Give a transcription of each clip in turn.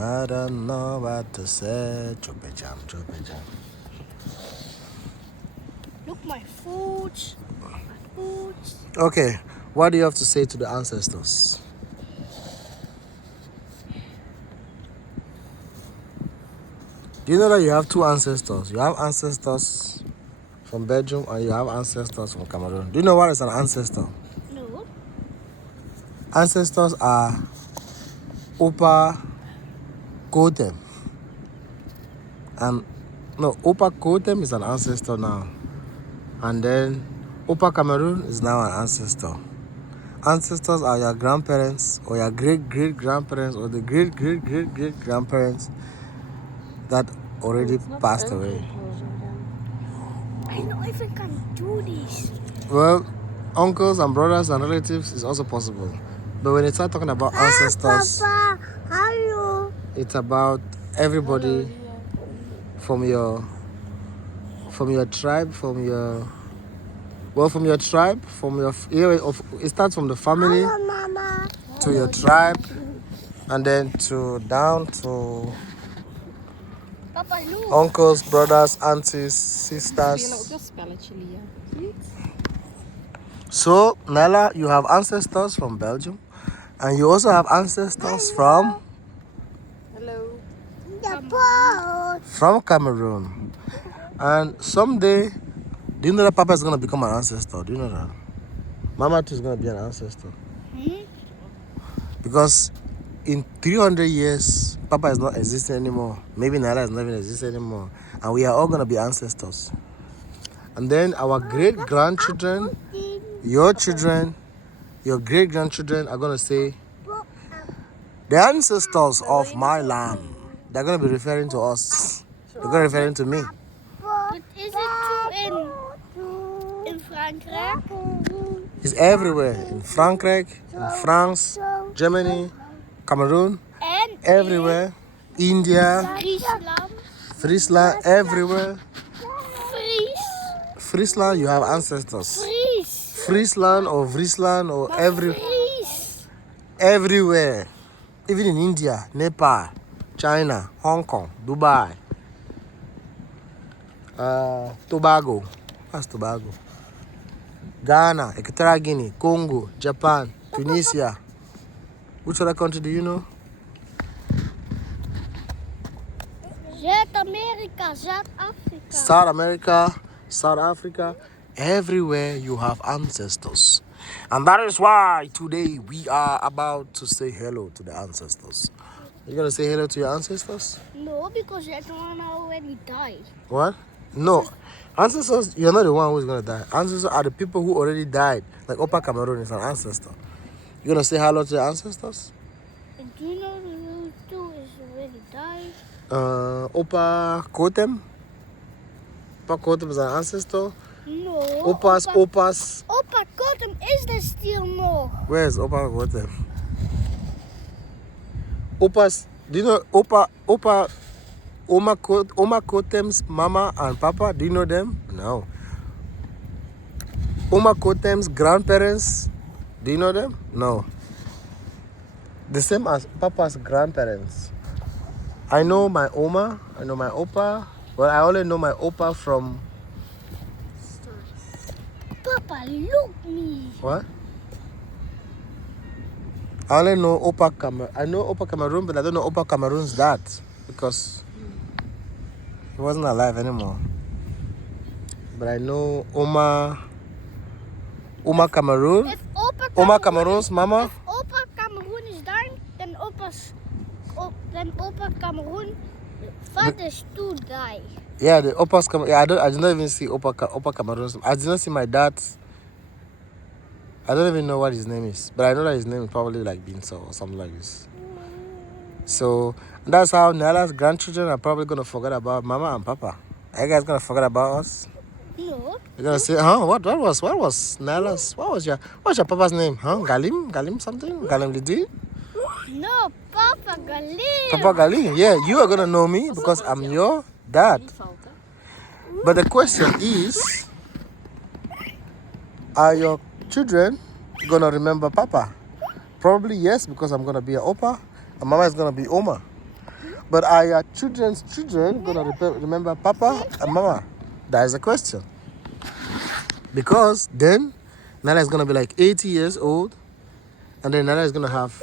I don't know what to say. Chope jam. Look, my foods. Okay, what do you have to say to the ancestors? Do you know that you have two ancestors? You have ancestors from Belgium and you have ancestors from Cameroon. Do you know what is an ancestor? No. Ancestors are Opa Kotem. And no, Opa Kotem is an ancestor now. And then Opa Cameroon is now an ancestor. Ancestors are your grandparents or your great-great-grandparents or the great-great-great-great-grandparents that already passed away. I know if I can do this. Well, uncles and brothers and relatives is also possible. But when you start talking about ancestors, Papa, hello. it's about everybody from your tribe, from your it starts from the family Hello, Mama. to your tribe and then to down to Papa, look. uncles, brothers, aunties, sisters. So, Nella, you have ancestors from Belgium and you also have ancestors from Cameroon. And someday, do you know that Papa is going to become an ancestor? Do you know that? Mama too is going to be an ancestor. Because in 300 years, Papa is not existing anymore. Maybe Nala is not even existing anymore. And we are all going to be ancestors. And then our great-grandchildren, your children, your great-grandchildren are going to say, the ancestors of my land. They're going to be referring to us. They're going to be referring to me. But is it true in Frankrijk? It's everywhere. In Frankrijk, in France, Germany, Cameroon, And everywhere. India, Friesland. everywhere. Fries. Friesland, you have ancestors. Fries. Friesland or Friesland or Fries. everywhere. Even in India, Nepal, China, Hong Kong, Dubai, Tobago. That's Tobago. Ghana, Equatorial Guinea, Congo, Japan, Tunisia. Which other country do you know? South America, South Africa. Everywhere you have ancestors. And that is why today we are about to say hello to the ancestors. You're going to say hello to your ancestors? No, because everyone already died. What? No. Ancestors, you're not the one who's going to die. Ancestors are the people who already died. Like Opa Cameroon is an ancestor. You're going to say hello to your ancestors? And do you know who two is already died? Opa Kotem. Opa Kotem is an ancestor. No. Opa Kotem is there still nog. Where is Opa Kotem? Do you know Oma Kotem's mama and papa? Do you know them? No. Oma Kotem's grandparents? Do you know them? No. The same as Papa's grandparents. I know my Oma, I know my Opa. Well, I only know my Opa from... Papa, look me. What? I only know Opa Cameroon. I know Opa Cameroon, but I don't know Opa Cameroon's dad because he wasn't alive anymore. But I know Oma Cameroon. If Oma Cameroon's mama. If Opa Cameroon is dying, then Opa Cameroon fathers too die. Yeah, the Opa's Cameroon. Yeah, I did not even see Opa Cameroon's. I did not see my dad's. I don't even know what his name is, but I know that his name is probably like Binso or something like this. So that's how Nala's grandchildren are probably gonna forget about Mama and Papa. Are you guys gonna forget about us? No. You're gonna say, huh? What was Nala's? What's your Papa's name? Huh? Galim something? Galim Lidi? No, Papa Galim. Papa Galim. Yeah, you are gonna know me because I'm your dad. But the question is, are your children gonna remember Papa? Probably yes, because I'm gonna be an Opa and Mama is gonna be Oma. But are your children's children gonna remember Papa and Mama? That is the question. Because then Nala is gonna be like 80 years old, and then Nala is gonna have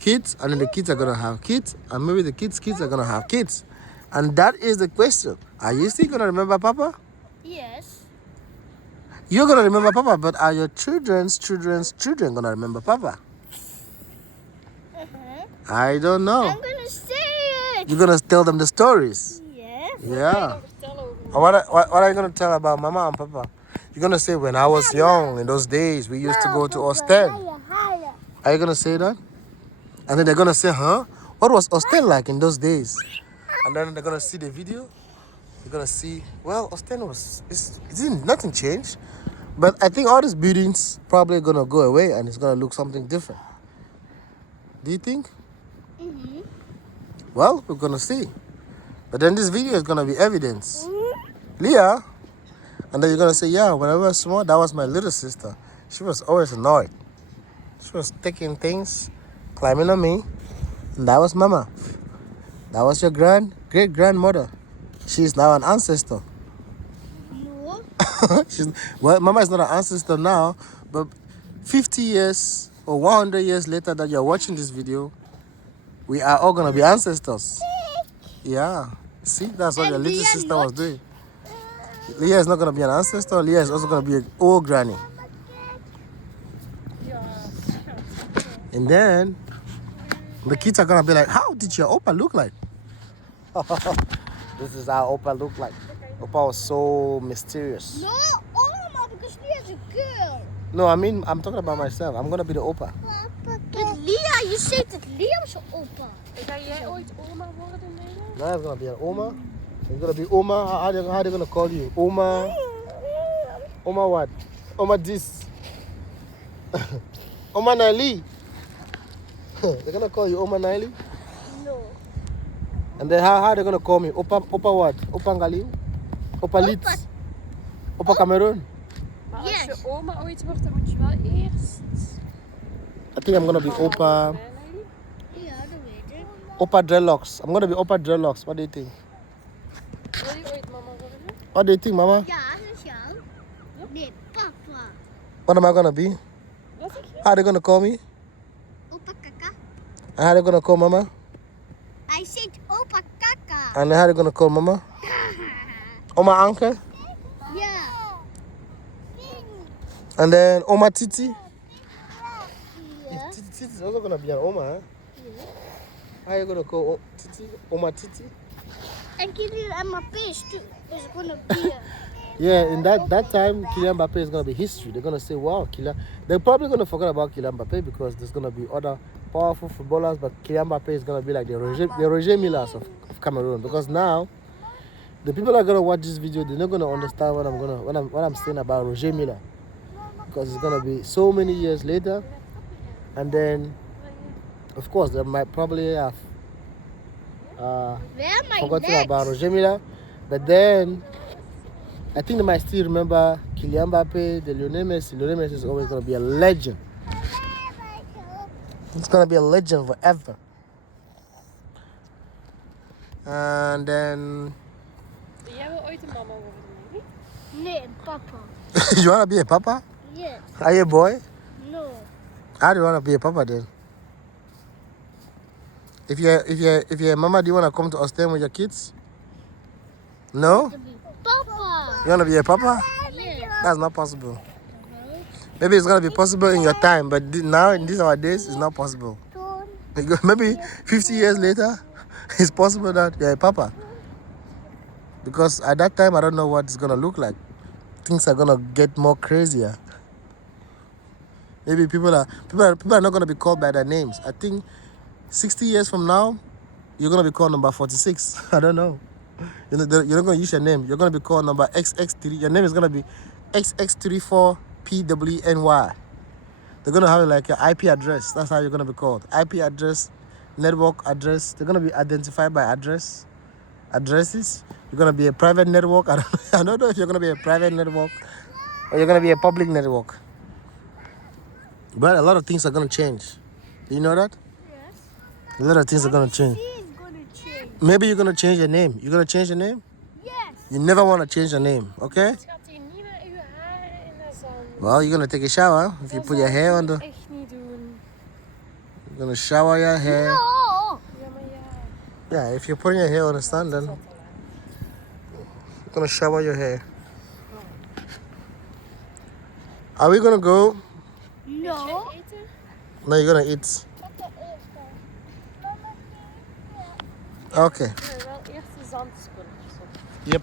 kids, and then the kids are gonna have kids, and maybe the kids' kids are gonna have kids. And that is the question. Are you still gonna remember Papa? Yes. You're gonna remember Papa, but are your children's children gonna remember Papa? I don't know. I'm gonna say it. You're gonna tell them the stories. Yes. Yeah. What are you gonna tell about Mama and Papa? You're gonna say when I was young in those days we used to go to Ostend. Are you gonna say that? And then they're gonna say, huh? What was Ostend like in those days? And then they're gonna see the video. They're gonna see, well, Ostend nothing changed. But I think all these buildings probably gonna go away and it's gonna look something different. Do you think? Mm-hmm. Well, we're gonna see. But then this video is gonna be evidence. Leah, and then you're gonna say, yeah, when I was small, that was my little sister. She was always annoyed. She was taking things, climbing on me, and that was Mama. That was your great grandmother. She's now an ancestor. No. Well, Mama is not an ancestor now, but 50 years or 100 years later that you're watching this video, we are all gonna be ancestors. Yeah. See, that's what your little sister was doing. Leah is not gonna be an ancestor. Leah is also gonna be an old granny. And then the kids are gonna be like, how did your Opa look like? This is how Opa looked like. Opa was so mysterious. No, Oma, because Leah is a girl. No, I mean, I'm talking about myself. I'm gonna be the Opa. But Leah, you said that Leah was an Opa. Ga jij ooit oma worden, Nederland? Now it's gonna be an Oma. It's gonna be Oma. How they gonna call you? Oma. Oma what? Oma this. Oma Naili. They're gonna call you Oma Naili. No. And then how they gonna call me? Opa what? Opa Ngali? Opa Litz? Opa Cameroon? Maar als Yes. je oma ooit wordt, dan moet je wel eerst... I think I'm gonna be Opa. Ja, dat weet ik. Opa Dreadlocks. I'm gonna be Opa Dreadlocks. What do you think? Wil je ooit mama worden? What do you think, Mama? Ja, dat is jou. Nee, papa. What am I gonna be? Wat zeg je? How they gonna call me? Opa kaka. And how they gonna call Mama? Hij zegt opa kaka. And then how they gonna call Mama? Oma Anke? Ja. And then Oma Titi? Ja. Titi is also gonna be an Oma, huh? How you gonna call Titi? Oma Titi? En Kylian Mbappé is gonna be Yeah, in that time, Kylian Mbappé is gonna be history. They're gonna say, wow, Kylian. They're probably gonna forget about Kylian Mbappé because there's gonna be other powerful footballers, but Kylian Mbappé is gonna be like the Roger Millers of Cameroon. Because now, the people that are gonna watch this video, they're not gonna understand what I'm saying about Roger Miller, because it's gonna be so many years later, and then, of course, they might probably have forgotten about Roger Miller, but then I think they might still remember Kylian Mbappé, the Lionel Messi. Lionel Messi is always gonna be a legend. It's gonna be a legend forever. And then Jij wil ooit een mama worden, nee? Nee, papa. you wanna be a papa? Yes. Are you a boy? No. How do you wanna be a papa then? If you're a mama, do you wanna come to Ostend with your kids? No? Papa. You wanna be a papa? Yes. That's not possible. Maybe it's gonna be possible in your time, but now in these our days, it's not possible. Maybe 50 years later, it's possible that you're a papa. Because at that time, I don't know what it's gonna look like. Things are gonna get more crazier. Maybe people are not gonna be called by their names. I think 60 years from now, you're gonna be called number 46. I don't know. You're not gonna use your name. You're gonna be called number XX3. Your name is gonna be XX34PWNY. They're gonna have like your IP address. That's how you're gonna be called. IP address, network address. They're gonna be identified by addresses. You're gonna be a private network. I don't know if you're gonna be a private network or you're gonna be a public network. But a lot of things are gonna change. Do you know that? Yes. A lot of things are gonna change. She's gonna change. Maybe you're gonna change your name. You're gonna change your name? Yes. You never wanna change your name, okay? Schat, hier niet met uw haren in de zon. Well, you're gonna take a shower. If you Dat put your zou hair ik on the, nu echt niet doen. you're gonna shower your hair. No. Ja, maar ja. Yeah, if you're putting your hair on the stand, then you're gonna shower your hair. Are we gonna go? No. Eten? No, you're gonna eat. Okay. Ja, wel eerst de zandspulletjes op. Yep.